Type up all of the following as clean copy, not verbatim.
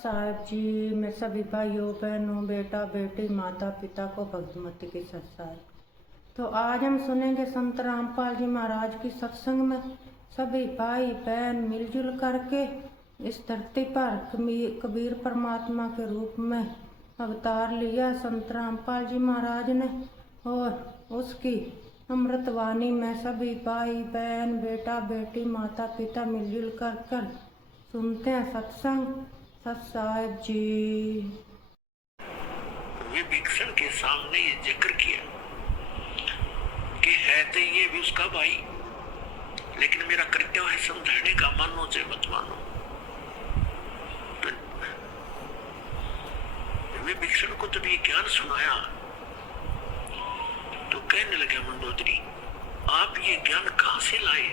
साहब जी, मैं सभी भाइयों बहनों बेटा बेटी माता पिता को भक्तिमती की सत्साई। तो आज हम सुनेंगे संत रामपाल जी महाराज की सत्संग में सभी भाई बहन मिलजुल करके इस धरती पर कबीर परमात्मा के रूप में अवतार लिया संत रामपाल जी महाराज ने, और उसकी अमृतवाणी में सभी भाई बहन बेटा बेटी माता पिता मिलजुल कर सुनते हैं सत्संग। सत साहिब जी विभीषण के सामने ये जिक्र किया कि है तो ये भी उसका भाई, लेकिन मेरा कर्तव्य है समझाने का, मानो चाहे मत मानो। तो विभीषण को जब ये ज्ञान सुनाया तो कहने लगे मंदोदरी, आप ये ज्ञान कहां से लाए,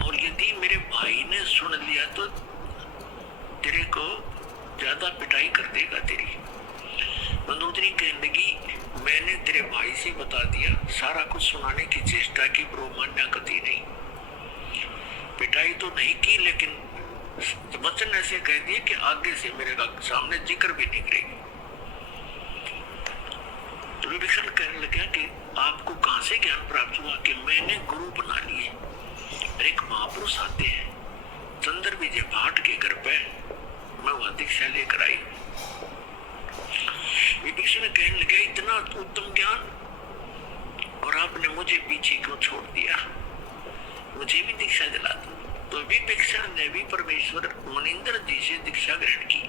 और यदि मेरे भाई ने सुन लिया तो तेरे को ज्यादा पिटाई कर देगा तेरी। मंदोदरी कहने लगी, मैंने तेरे भाई से बता दिया, सारा कुछ सुनाने की चेष्टा की, पर वो मान्या कभी नहीं। पिटाई तो नहीं की, लेकिन वचन ऐसे कह दिए कि आगे से मेरे सामने जिक्र भी नहीं करेगी। तो विभीषण कहने लगा कि आपको कहां से ज्ञान प्राप्त हुआ कि मैंने गुरु बना लिए। एक महापुरुष आते हैं चंद्र विजय भाट के घर पे, मैं वहां दीक्षा लेकर आई। विभीषण कहने लगे, इतना उत्तम ज्ञान और आपने मुझे पीछे क्यों छोड़ दिया, मुझे भी दीक्षा दिला दो। तो विभीषण ने भी परमेश्वर मनिंदर जी से दीक्षा ग्रहण की।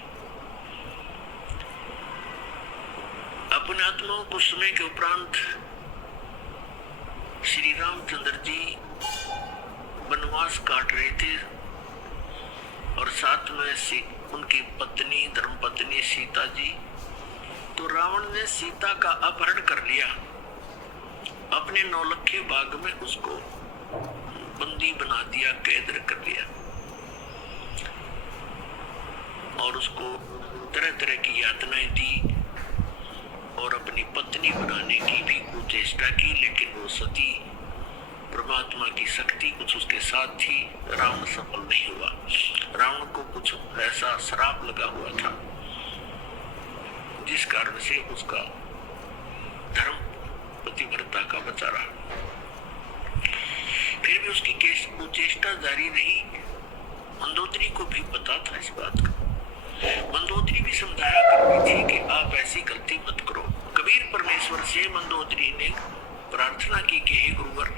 अपने आत्माओं को समय के उपरांत श्री रामचंद्र जी वनवास काट रहे थे, और साथ में उनकी पत्नी धर्मपत्नी सीता जी। तो रावण ने सीता का अपहरण कर लिया, अपने नौलखे बाग में उसको बंदी बना दिया, कैद कर लिया, और उसको तरह तरह की यातनाएं दी, और अपनी पत्नी बनाने की भी चेष्टा की, लेकिन वो सती परमात्मा की शक्ति कुछ उसके साथ थी। रावण सफल नहीं हुआ। रावण को कुछ ऐसा श्राप लगा हुआ था जिस कारण से उसका धर्म पतिव्रता का बचा रहा। फिर भी उसकी चेष्टा जारी रही। मंदोदरी को भी पता था इस बात का। मंदोदरी भी समझाया करती थी कि आप ऐसी गलती मत करो। कबीर परमेश्वर से मंदोदरी ने प्रार्थना की कि हे गुरुवर,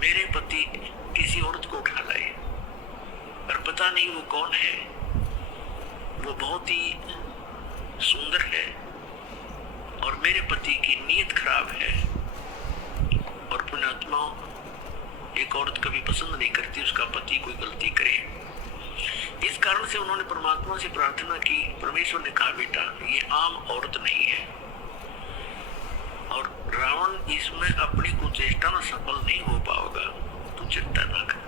मेरे पति किसी औरत को उठा लाए, पर पता नहीं वो कौन है, वो बहुत ही सुंदर है, और मेरे पति की नीयत खराब है, और पुण्यात्मा एक औरत कभी पसंद नहीं करती उसका पति कोई गलती करे। इस कारण से उन्होंने परमात्मा से प्रार्थना की। परमेश्वर ने कहा, बेटा ये आम औरत नहीं है, और रावण इसमें अपनी कुचेष्टा में सफल नहीं हो पाएगा, तो चिंता ना कर।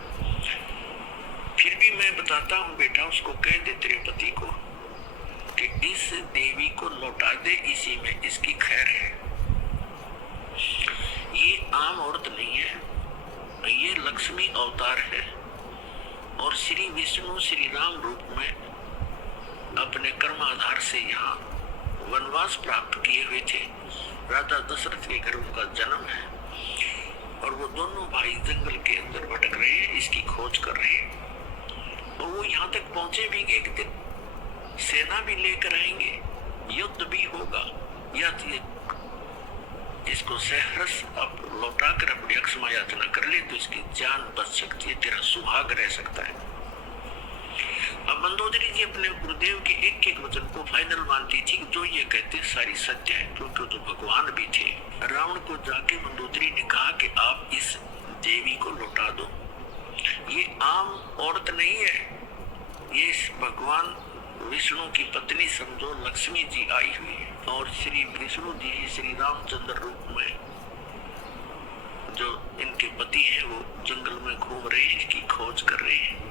फिर भी मैं बताता हूँ बेटा, उसको कह दे तेरे पति को कि इस देवी को लौटा दे, इसी में इसकी खैर है। ये आम औरत नहीं है, ये लक्ष्मी अवतार है, और श्री विष्णु श्री राम रूप में अपने कर्म आधार से यहाँ वनवास प्राप्त किए हुए थे। राजा दशरथ के घर उनका जन्म है, और वो दोनों भाई जंगल के अंदर भटक रहे हैं, इसकी खोज कर रहे हैं। और वो यहाँ तक पहुंचे भी कि एक दिन सेना भी लेकर आएंगे, युद्ध भी होगा, या इसको सहर्ष अब लौटा कर अपनी अक्षमा याचना कर ले तो इसकी जान बच सकती है, तेरा सुहाग रह सकता है। अब मंदोदरी जी अपने गुरुदेव के एक एक वचन को फाइनल मानती थी कि जो ये कहते सारी सत्य है, क्योंकि तो भगवान भी थे। रावण को जाके मंदोदरी ने कहा कि आप इस देवी को लौटा दो, ये आम औरत नहीं है, ये भगवान विष्णु की पत्नी समझो, लक्ष्मी जी आई हुई है, और श्री विष्णु जी श्री रामचंद्र रूप में जो इनके पति हैं वो जंगल में घूम रहे हैं, इसकी खोज कर रहे हैं।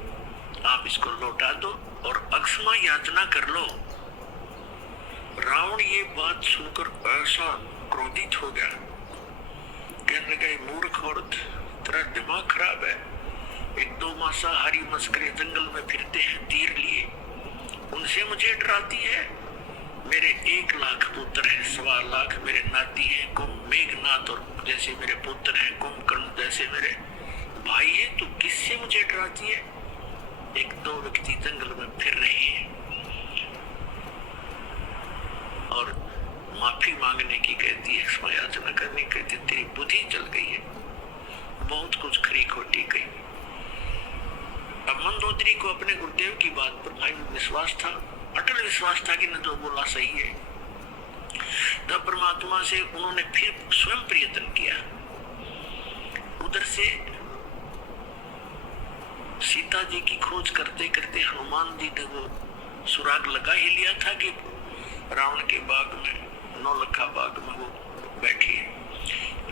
आप इसको लौटा दो और अक्षमा याचना कर लो। रावण ये बात सुनकर ऐसा क्रोधित हो गया, कहने लगा, मूर्ख औरत, तेरा दिमाग खराब है। एक दो मांसाहारी मस्करे जंगल में फिरते हैं तीर लिए, मुझे डराती है? मेरे 1 लाख पुत्र हैं, 1.25 लाख मेरे नाती हैं, मेघनाथ और जैसे मेरे पुत्र हैं, कुंभकर्ण जैसे मेरे भाई हैं, तो किससे मुझे डराती है? 1-2 व्यक्ति जंगल में फिर रहे हैं और माफी मांगने की कहती है, क्षमा याचना करने की कहती है। तेरी बुद्धि चल गई है, बहुत कुछ खरी खोटी कही। अब मंदोदरी को अपने गुरुदेव की बात पर भाई विश्वास था, अटल विश्वास था कि न जो बोला सही है। तब परमात्मा से उन्होंने फिर स्वयं प्रयत्न किया। उधर से सीता जी की खोज करते करते हनुमान जी ने वो सुराग लगा ही लिया था कि रावण के बाग में, नौलखा बाग में वो बैठी है,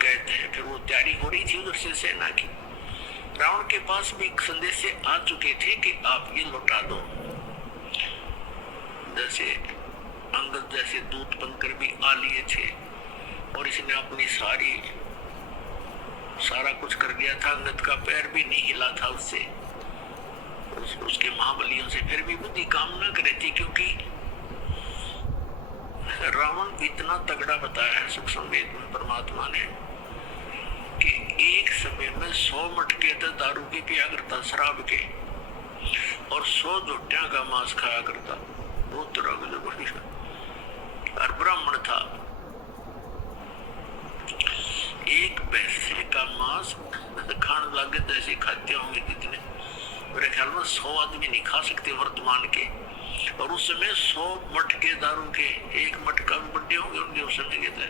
कहते हैं। फिर वो तैयारी हो रही थी उधर से सेना की। रावण के पास भी एक संदेश से आ चुके थे कि आप ये लौटा दो। जैसे अंगद जैसे दूत बनकर भी आ लिए थे और इसने अपनी सारा कुछ कर दिया था। अंगद का पैर भी नहीं हिला था उससे, उसके महाबलियों से, फिर भी बुद्धि काम न करे थी, क्योंकि रावण इतना तगड़ा बताया है सुख संवेद में परमात्मा ने कि एक समय में 100 मटके तो दारू के पिया करता, शराब के, और 100 जोटियां का मांस खाया करता। बहुत तरह की जबरदस्ती। और ब्राह्मण था, एक पैसे का मांस खाने लगे जैसे खाते होंगे जितने, मेरे ख्याल में 100 आदमी नहीं खा सकते वर्तमान के। और उस समय 100 मटके दारू के, एक मटका भी बड़े होंगे उनके उस समय के थे।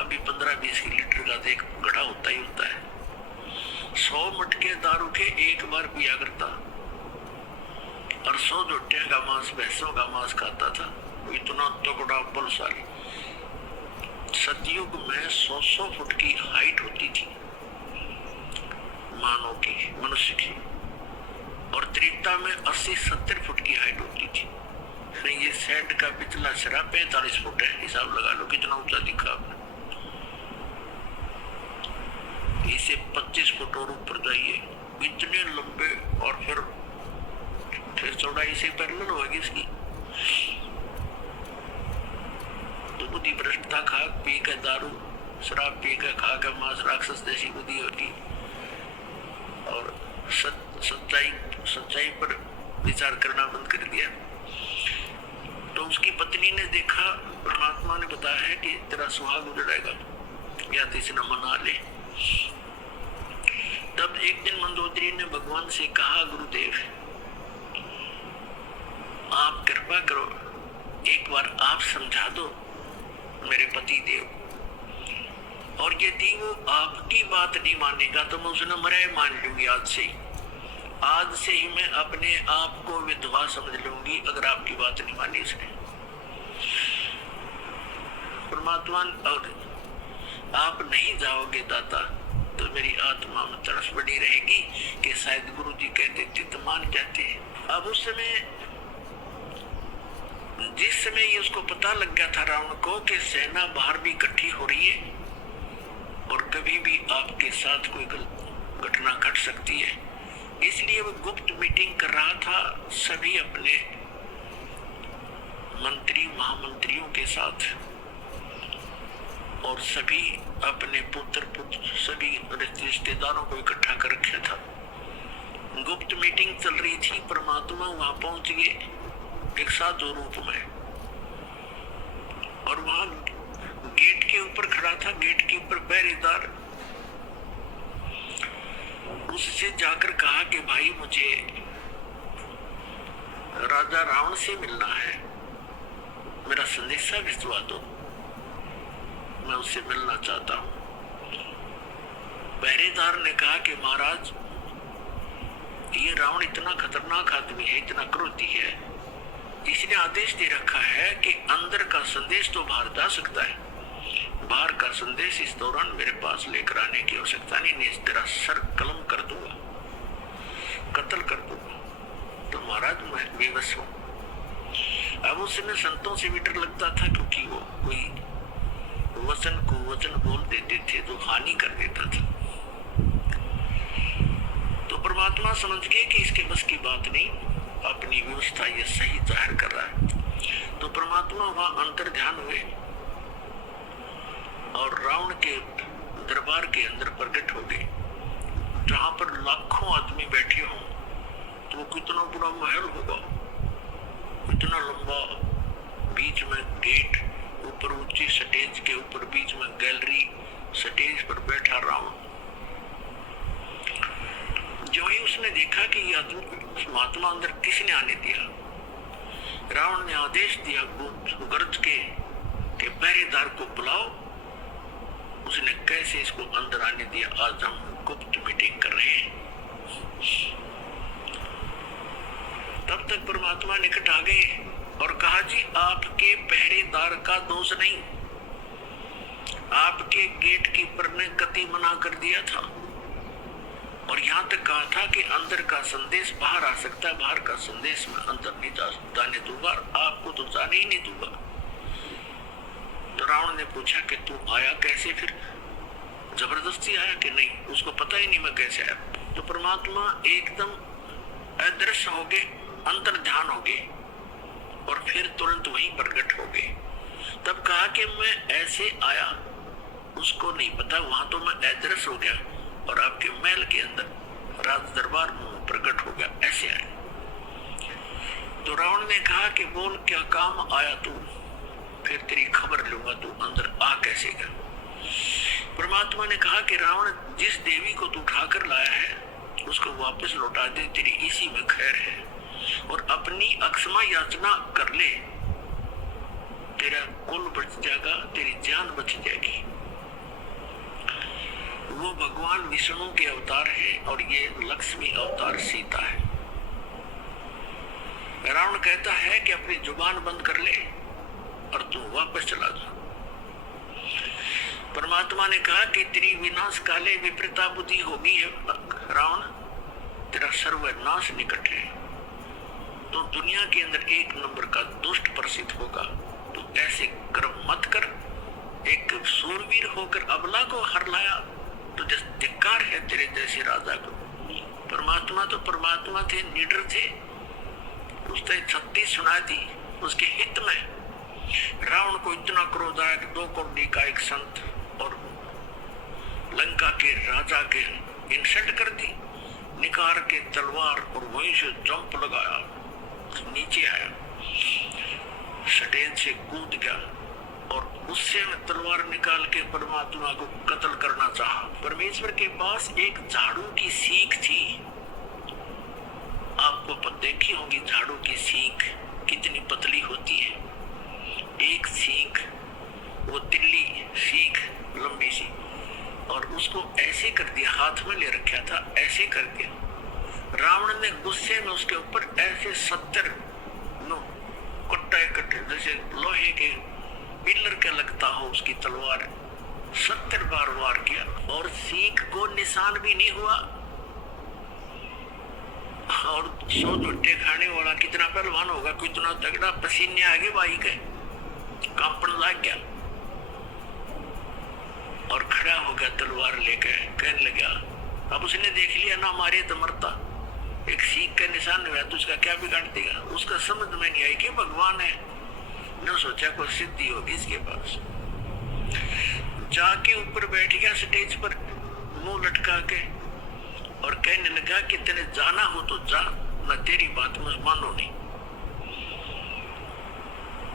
अभी 15-20 लीटर का तो एक घड़ा होता ही होता है। 100 मटके दारू के एक बार पिया करता और 100 जोटियां का मांस, भैंसों का मांस खाता था। इतना तगड़ा बलशाली। सतयुग में 100 फुट की हाइट होती थी मानव की, मनुष्य की, और त्रेता में 80-70 फुट की हाइट होती थी। ये सेंट का पिछला सिरा 45 फुट है, हिसाब लगा लो कितना ऊंचा दिखा आपने। इसे 25 फुट और ऊपर जाइए, इतने लंबे, और फिर चौड़ाई से पैरेलल होगी इसकी। तो बुद्धि भ्रष्टता, खा पी के दारू, शराब पी के, खा के मांस, राक्षस जैसी बुद्धि होगी। और सच्चाई पर विचार करना बंद कर दिया। तो उसकी पत्नी ने देखा, परमात्मा ने बताया है कि तेरा सुहाग उजड़ेगा या तो इसे न मना ले। तब एक दिन मंदोदरी ने भगवान से कहा, गुरुदेव आप कृपा करो, एक बार आप समझा दो मेरे पति देव, और यदि वो आपकी बात नहीं मानेगा तो मैं उसे मरे मान लूंगी। आज से ही मैं अपने आप को विधवा समझ लूंगी अगर आपकी बात नहीं मानी उसने। परमात्मा, और आप नहीं जाओगे दाता तो मेरी आत्मा में तरस बनी रहेगी कि शायद गुरु जी कह देते तो मान जाते। अब उस समय, जिस समय ये उसको पता लग गया था रावण को कि सेना बाहर भी इकट्ठी हो रही है और कभी भी आपके साथ कोई घटना घट सकती है, इसलिए वो गुप्त मीटिंग कर रहा था सभी अपने मंत्री महामंत्रियों के साथ, और सभी अपने पुत्र सभी रिश्तेदारों को इकट्ठा कर रखा था। गुप्त मीटिंग चल रही थी। परमात्मा वहां पहुंच गए एक साधु रूप में, और वहां गेट के ऊपर खड़ा था, गेट के ऊपर पहरेदार। उससे जाकर कहा कि भाई मुझे राजा रावण से मिलना है, मेरा संदेशा भिजवा दो, मैं उससे मिलना चाहता हूं। पहरेदार ने कहा कि महाराज ये रावण इतना खतरनाक आदमी है, इतना क्रोधी है, इसने आदेश दे रखा है कि अंदर का संदेश तो बाहर जा सकता है, बाहर का संदेश इस दौरान मेरे पास लेकर आने की आवश्यकता नहीं, तेरा सर कलम कर दूंगा, कत्ल कर दूंगा। तो महाराज मैं बेबस हूं। अब उस समय संतों से भी डर लगता था, क्योंकि वो कोई वचन को वचन बोल देते थे तो हानि कर देता था। तो परमात्मा समझ गए कि इसके बस की बात नहीं, अपनी व्यवस्था ये सही जाहिर कर रहा है। परमात्मा वहां अंतर ध्यान हुए और रावण के दरबार के अंदर प्रकट हो गए, जहां पर लाखों आदमी बैठे हों। तो वो कितना बड़ा महल होगा, इतना लंबा, बीच में गेट, ऊपर ऊंची स्टेज के ऊपर बीच में गैलरी, स्टेज पर बैठा रावण। जो ही उसने देखा कि ये आदमी महात्मा अंदर किसने आने दिया, रावण ने आदेश दिया गर्ज के कि पहरेदार को बुलाओ। उसने कैसे इसको अंदर आने दिया, आज हम गुप्त मीटिंग कर रहे हैं। तब तक परमात्मा निकट आ गए और कहा, जी आपके पहरेदार का दोष नहीं, आपके गेट कीपर ने कति मना कर दिया था और यहाँ तक कहा था कि अंदर का संदेश बाहर आ सकता है, बाहर का संदेश मैं अंदर नहीं जाने दूंगा, आपको तो जाने ही नहीं दूंगा। तो रावण ने पूछा कि तू आया कैसे, फिर जबरदस्ती आया कि नहीं? उसको पता ही नहीं मैं कैसे आया। तो परमात्मा एकदम अदृश्य हो गए, अंतर ध्यान हो गए और फिर तुरंत वहीं प्रकट हो गए। तब कहा कि मैं ऐसे आया, उसको नहीं पता, वहां तो मैं अदृश्य हो गया और आपके महल के अंदर राज दरबार में प्रकट हो गया, ऐसे आया। तो रावण ने कहा कि बोल क्या काम आया तू, फिर तेरी खबर लूंगा, तू अंदर आ कैसे गया। परमात्मा ने कहा कि रावण, जिस देवी को तू उठाकर लाया है उसको वापस लौटा दे, तेरी इसी में खैर है, और अपनी अक्षमा याचना कर ले, तेरा कुल बच जाएगा, तेरी जान बच जाएगी। वो भगवान विष्णु के अवतार है और ये लक्ष्मी अवतार सीता है। रावण कहता है कि अपनी जुबान बंद कर ले और तू वापस चला जा। परमात्मा ने कहा कि तेरी विनाश काले विपरीता बुद्धि होगी है रावण, तेरा सर्वनाश निकट है, तो दुनिया के अंदर एक नंबर का दुष्ट प्रसिद्ध होगा। तो ऐसे कर्म मत कर, एक सूरवीर होकर अबला को हर लाया, तो धिक्कार है तेरे जैसे राजा को। परमात्मा तो परमात्मा थे, निडर थे, उसने 36 सुना दी उसके हित में। रावण को इतना क्रोध आया कि 2 करोड़ का एक संत और लंका के राजा के इंसल्ट कर दी, निकाल के तलवार और वहीं से जंप लगाया, नीचे आया, स्टेज से कूद गया और उससे में तलवार निकाल के परमात्मा को कत्ल करना चाहा। परमेश्वर के पास एक झाड़ू की सीख थी, आपको देखी होगी झाड़ू की सीख कितनी पतली होती है, एक सीख, वो तिल्ली सीख लंबी सी, और उसको ऐसे कर दिया, हाथ में ले रखा था, ऐसे करके रावण ने गुस्से में उसके ऊपर ऐसे 70 कट्टा इकट्ठे, जैसे लोहे के पिलर के लगता हो उसकी तलवार, 70 बार वार किया और सीख को निशान भी नहीं हुआ। और 100 झुट्टे खाने वाला कितना पहलवान होगा, कितना तगड़ा, पसीने आगे भाई के कांपन लग गया और खड़ा हो गया तलवार लेकर, कहने लगा, अब उसने देख लिया ना मारे तो मरता, एक सीख का निशान हुआ तो उसका क्या बिगाड़ देगा। उसका समझ में नहीं आई कि भगवान है, न सोचा कोई सिद्धि होगी इसके पास। जाके ऊपर बैठ गया स्टेज पर मुंह लटका के और कहने लगा कि तेरे जाना हो तो जा, मैं तेरी बात में मानो नहीं।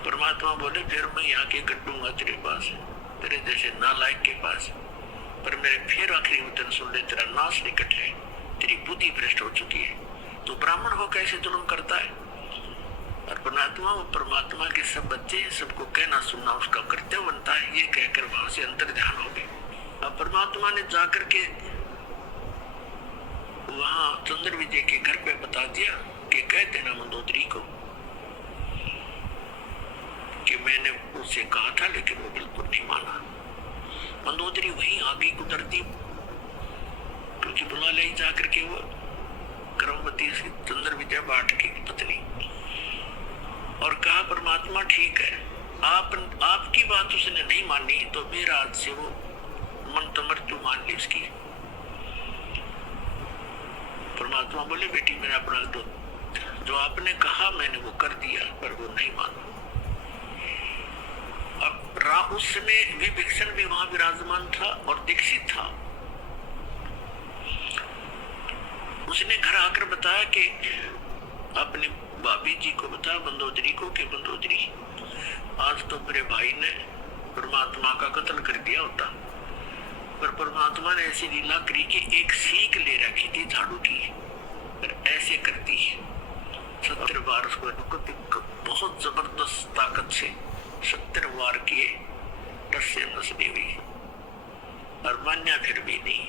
परमात्मा बोले, फिर मैं यहाँ के कटूंगा तेरे पास, तेरे जैसे नालायक के पास, पर मेरे फिर आखिरी वचन सुन ले, तेरा नाश निकट है, तेरी बुद्धि भ्रष्ट हो चुकी है, तो ब्राह्मण हो कैसे जुल्म करता है। और परमात्मा, वो परमात्मा के सब बच्चे, सबको कहना सुनना उसका कर्तव्य बनता है, ये कहकर वहां से अंतर ध्यान हो गए। अब परमात्मा ने जाकर के वहां चंद्र विजय के घर पे बता दिया कि कह देना मंदोदरी को कि मैंने उससे कहा था, लेकिन वो बिल्कुल नहीं माना। मंदोदरी वहीं आगे उतरती, क्योंकि बुला ले जाकर के वो कर्मवती से चंद्र विजय बाट की पत्नी, और कहा परमात्मा ठीक है, आपकी बात उसने नहीं मानी तो मेरा आज से वो मन तमर्तु मान ली उसकी। परमात्मा बोले, बेटी मेरा अपना जो आपने कहा मैंने वो कर दिया, पर वो नहीं माना। उस समय विभीषण भी वहां विराजमान था और दीक्षित था। उसने घर आकर बताया कि अपनी भाभी जी को बताया, मंदोदरी को, कि मंदोदरी आज तो मेरे भाई ने परमात्मा का कत्ल कर दिया होता, पर परमात्मा ने ऐसी लीला करी कि एक सीख ले रखी थी झाड़ू की, पर ऐसे कर दी 70 बार उसको बहुत जबरदस्त ताकत से 70 वार किए, टस से नस नहीं हुई और मान्या फिर भी नहीं।